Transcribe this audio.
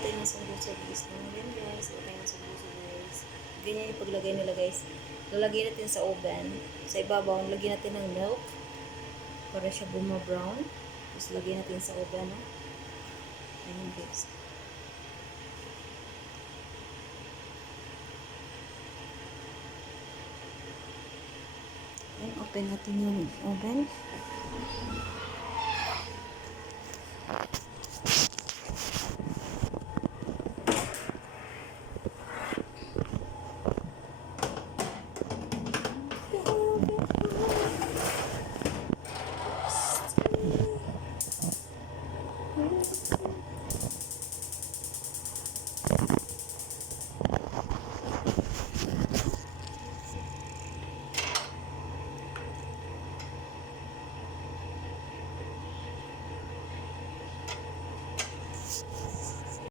tayo ng sambusa guys. Ayan guys, lagay tayo ng sambusa guys. Ganyan yung paglagay nila guys. Lalagay natin sa oven. Sa ibabaw, lagyan natin ng milk. Para siya buma-brown. Tapos lagyan natin sa oven. Ayan guys. Ayan, open natin yung oven.